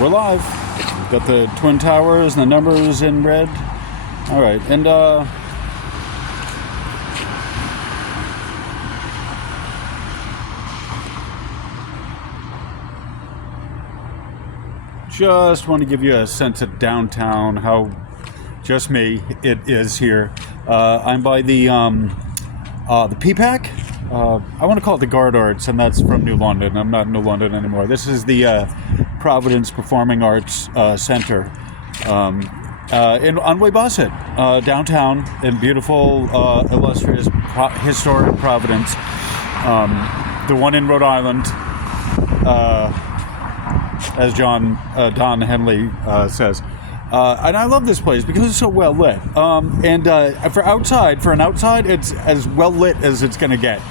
We're live. Got the Twin Towers and the numbers in red. All right, and just want to give you a sense of downtown, how just me it is here. I'm by the PPAC. I want to call it the Guard Arts, and that's from New London. I'm not in New London anymore. This is the Providence Performing Arts Center on Weybosset, downtown in beautiful, illustrious, historic Providence. The one in Rhode Island, as Don Henley says. And I love this place because it's so well lit. And for an outside, it's as well lit as it's going to get.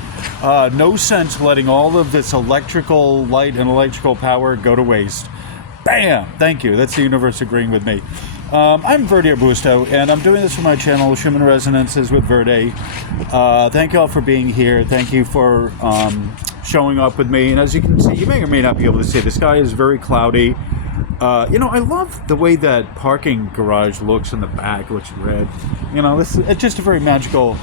No sense letting all of this electrical light and electrical power go to waste. Bam! Thank you. That's the universe agreeing with me. I'm Verde Augusto, and I'm doing this for my channel, Schumann Resonances with Verde. Thank you all for being here. Thank you for showing up with me. And as you can see, you may or may not be able to see, the sky is very cloudy. I love the way that parking garage looks in the back. It looks red. It's just a very magical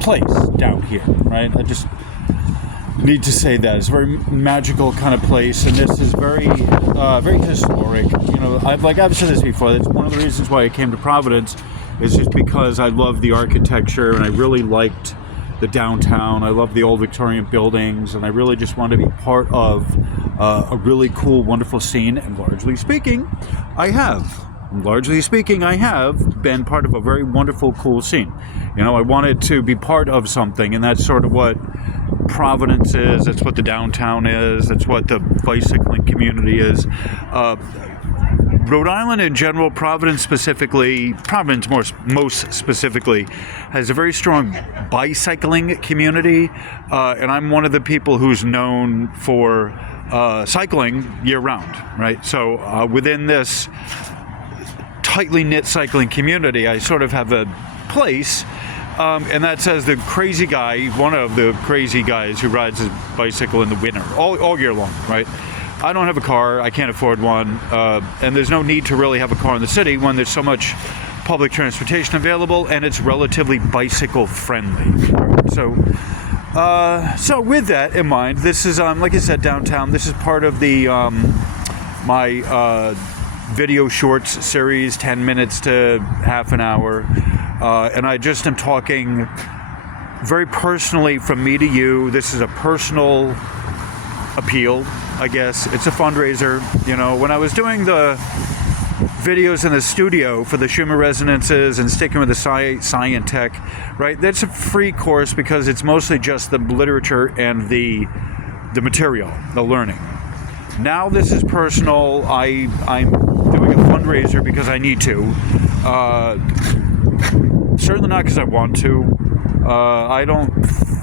place down here, right? I just need to say that. It's a very magical kind of place, and this is very historic. I've said this before. That's one of the reasons why I came to Providence, is just because I love the architecture, and I really liked the downtown. I love the old Victorian buildings, and I really just want to be part of a really cool, wonderful scene. And largely speaking, I have been part of a very wonderful, cool scene. I wanted to be part of something, and that's sort of what Providence is. That's what the downtown is. That's what the bicycling community is. Rhode Island in general, Providence most specifically, has a very strong bicycling community, and I'm one of the people who's known for cycling year-round, right? So within this tightly knit cycling community, I sort of have a place, and that's as the crazy guy, one of the crazy guys who rides his bicycle in the winter, all year long, right? I don't have a car, I can't afford one, and there's no need to really have a car in the city when there's so much public transportation available, and it's relatively bicycle friendly. So with that in mind, this is, like I said, downtown. This is part of the my video shorts series, 10 minutes to half an hour, and I just am talking very personally from me to you. This is a personal appeal, I guess. It's a fundraiser. When I was doing the videos in the studio for the Schumann Resonances and sticking with the science tech, right? That's a free course because it's mostly just the literature and the material, the learning. Now this is personal. I'm doing a fundraiser because I need to. Certainly not because I want to. I don't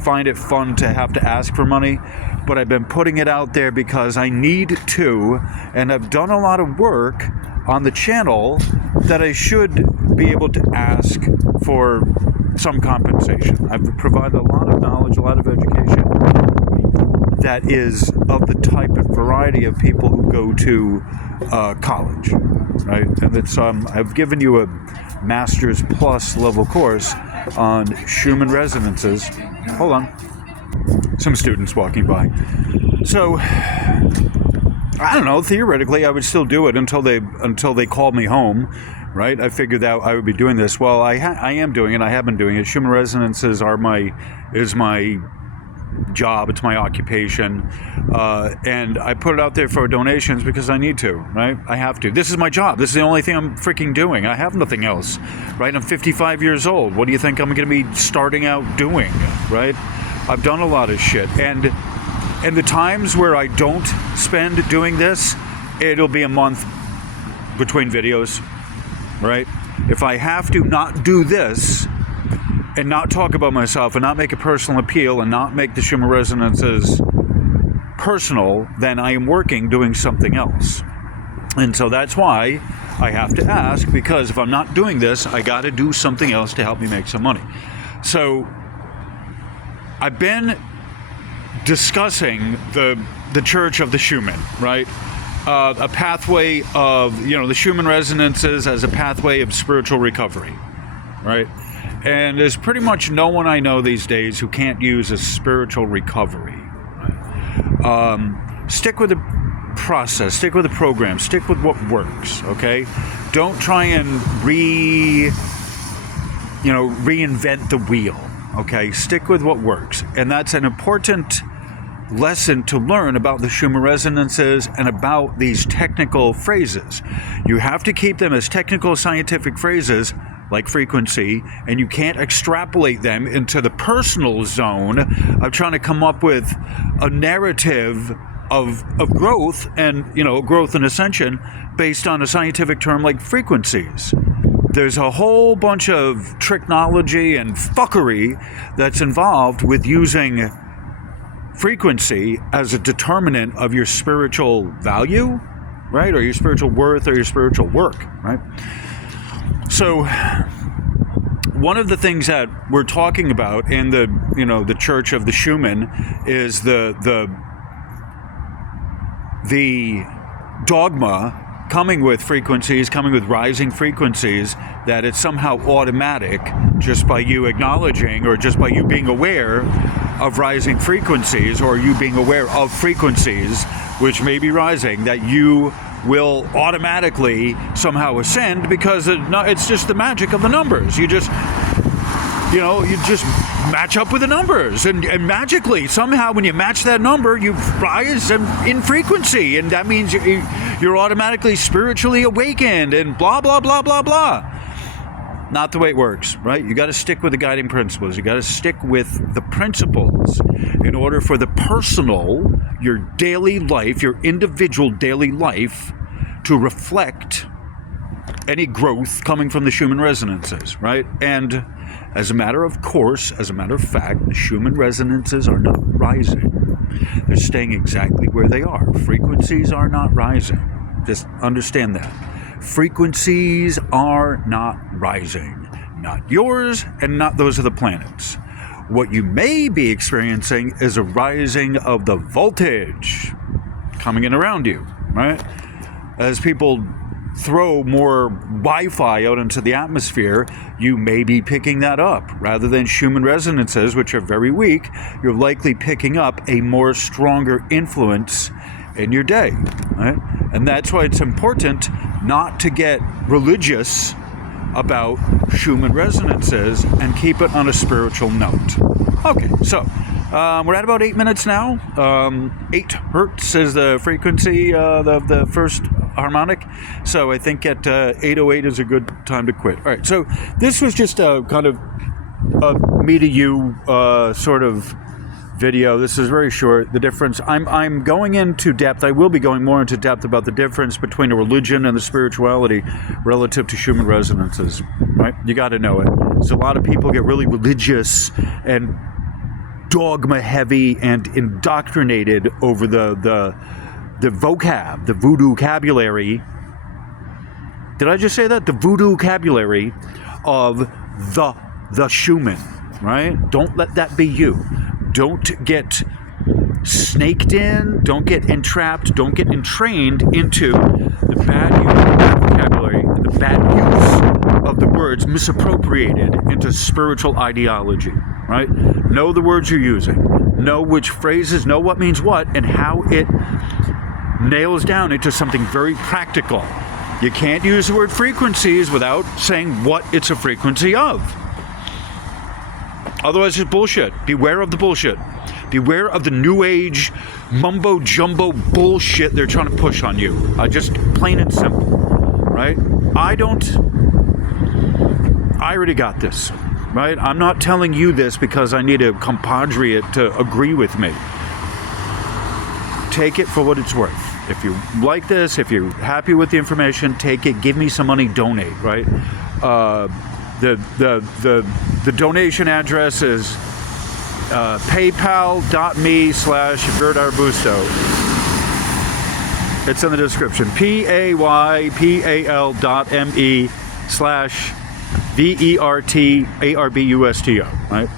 find it fun to have to ask for money, but I've been putting it out there because I need to, and I've done a lot of work on the channel that I should be able to ask for some compensation. I've provided a lot of knowledge, a lot of education that is of the type and variety of people who go to college, right? And it's I've given you a Master's Plus level course on Schumann Resonances. Hold on. Some students walking by. So, I don't know, theoretically I would still do it until they called me home, right? I figured that I would be doing this. Well, I am doing it. I have been doing it. Schumann Resonances is my job. It's my occupation. And I put it out there for donations because I need to, right? I have to. This is my job. This is the only thing I'm freaking doing. I have nothing else, right? I'm 55 years old. What do you think I'm going to be starting out doing, right? I've done a lot of shit. And the times where I don't spend doing this, it'll be a month between videos, right? If I have to not do this and not talk about myself and not make a personal appeal and not make the Schumann Resonances personal, then I am working doing something else. And so that's why I have to ask, because if I'm not doing this, I got to do something else to help me make some money. So I've been discussing the Church of the Schumann, right? a pathway of, the Schumann Resonances as a pathway of spiritual recovery, right? And there's pretty much no one I know these days who can't use a spiritual recovery. Right? Stick with the process, stick with the program, stick with what works, okay? Don't try and reinvent the wheel, okay? Stick with what works. And that's an important lesson to learn about the Schumann Resonances and about these technical phrases. You have to keep them as technical scientific phrases like frequency, and you can't extrapolate them into the personal zone of trying to come up with a narrative of growth and, growth and ascension based on a scientific term like frequencies. There's a whole bunch of tricknology and fuckery that's involved with using frequency as a determinant of your spiritual value, right? Or your spiritual worth or your spiritual work, right? So one of the things that we're talking about in the Church of the Schumann is the dogma coming with frequencies, coming with rising frequencies, that it's somehow automatic just by you acknowledging or just by you being aware of rising frequencies or you being aware of frequencies which may be rising, that you will automatically somehow ascend because it's just the magic of the numbers. You just match up with the numbers, and magically, somehow, when you match that number, you rise in frequency, and that means you're automatically spiritually awakened, and blah, blah, blah, blah, blah. Not the way it works, right? You got to stick with the guiding principles. You got to stick with the principles in order for the personal, your daily life, your individual daily life, to reflect any growth coming from the Schumann Resonances, right? And as a matter of course, as a matter of fact, the Schumann Resonances are not rising. They're staying exactly where they are. Frequencies are not rising. Just understand that. Frequencies are not rising. Not yours and not those of the planets. What you may be experiencing is a rising of the voltage coming in around you, right? As people throw more Wi-Fi out into the atmosphere, you may be picking that up. Rather than Schumann Resonances, which are very weak, you're likely picking up a more stronger influence in your day, right? And that's why it's important not to get religious about Schumann Resonances and keep it on a spiritual note. Okay, so we're at about 8 minutes now. 8 hertz is the frequency of the first harmonic. So I think at 808 is a good time to quit. All right, so this was just a kind of a me to you sort of video. This is very short. The difference, I'm going into depth. I will be going more into depth about the difference between a religion and the spirituality relative to Schumann Resonances, right? You got to know it. So a lot of people get really religious and dogma heavy and indoctrinated over the vocab, the voodoo vocabulary. Did I just say that? The voodoo vocabulary of the Schumann, right? Don't let that be you. Don't get snaked in, don't get entrapped, don't get entrained into the bad use of that vocabulary and the bad use of the words misappropriated into spiritual ideology, right? Know the words you're using. Know which phrases, know what means what, and how it nails down into something very practical. You can't use the word frequencies without saying what it's a frequency of. Otherwise, it's bullshit. Beware of the bullshit. Beware of the new age mumbo jumbo bullshit they're trying to push on you. Just plain and simple, right? I already got this, right? I'm not telling you this because I need a compatriot to agree with me. Take it for what it's worth. If you like this, if you're happy with the information, take it. Give me some money. Donate, right? The donation address is paypal.me/VertArbusto. It's in the description. paypal.me/VertArbusto, right?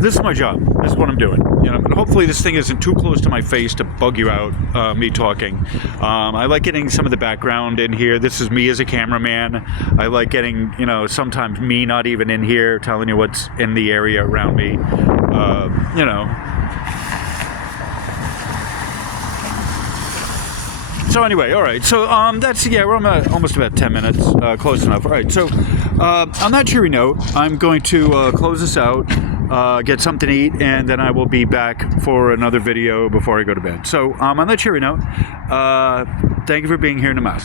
this is my job. This is what I'm doing. And hopefully this thing isn't too close to my face to bug you out, me talking. I like getting some of the background in here. This is me as a cameraman. I like getting, sometimes me not even in here, telling you what's in the area around me. So anyway, all right. So we're almost about 10 minutes, close enough. All right. So on that cheery note, I'm going to close this out, get something to eat, and then I will be back for another video before I go to bed. So on that cheery note, thank you for being here in the Mass.